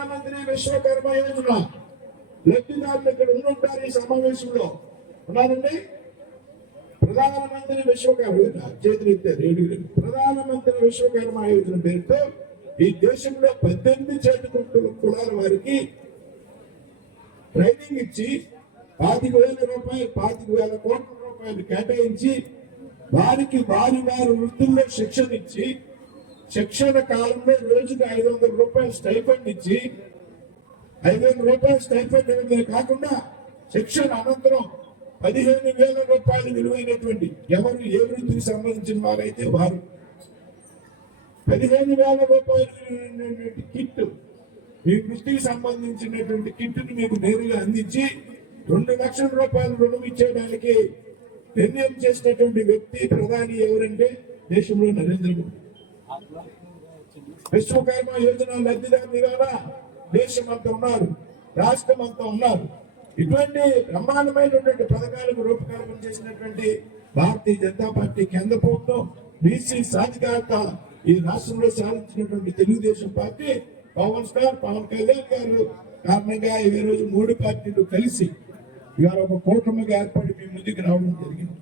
ప్రధానమంత్రి విశ్వకర్మ యోజన లబ్ధిదారులు ఇక్కడ ఉండుంటారు ఈ సమావేశంలో ఉన్నారండి. ప్రధానమంత్రి విశ్వకర్మ యోజన చేతులు ఎత్తారు. ప్రధానమంత్రి విశ్వకర్మ యోజన పేరుతో ఈ దేశంలో 18 చేతుకుంటున్న కులాల వారికి ట్రైనింగ్ ఇచ్చి 25,000 రూపాయలు 25,000 కోట్ల రూపాయలు కేటాయించి వారికి వారి వృత్తుల్లో శిక్షణ ఇచ్చి శిక్షణ కాలంలో రోజుకు 500 రూపాయలు స్టైఫండ్ ఇచ్చి 5,000 రూపాయలు స్టైఫండ్ ఇవ్వడమే కాకుండా శిక్షణ అనంతరం 15,000 రూపాయలు విలువైనటువంటి ఎవరు ఏ వృత్తికి సంబంధించిన వారైతే వారు 15,000 రూపాయలు విలువైనటువంటి కిట్ మీ వృత్తికి సంబంధించినటువంటి కిట్ను మీకు నేరుగా అందించి 2 లక్షల రూపాయలు రుణం ఇచ్చేయడానికి నిర్ణయం చేసినటువంటి వ్యక్తి ప్రధాని ఎవరంటే దేశంలో నరేంద్ర మోదీ. విశ్వకర్మ యోజన లబ్ధిదారులుగా దేశమంతా ఉన్నారు, రాష్ట్రం అంతా ఉన్నారు. ఇటువంటి బ్రహ్మాండమైనటువంటి పథకాలకు రూపకల్పన చేసినటువంటి భారతీయ జనతా పార్టీ కేంద్ర ప్రభుత్వం బీసీ సాధికారత ఈ రాష్ట్రంలో సాధించినటువంటి తెలుగుదేశం పార్టీ పవన్ కళ్యాణ్ గారు కారణంగా ఈ రోజు 3 పార్టీలు కలిసి ఇవాళ ఒక కూటమిగా ఏర్పడి మీ ముందుకు రావడం జరిగింది.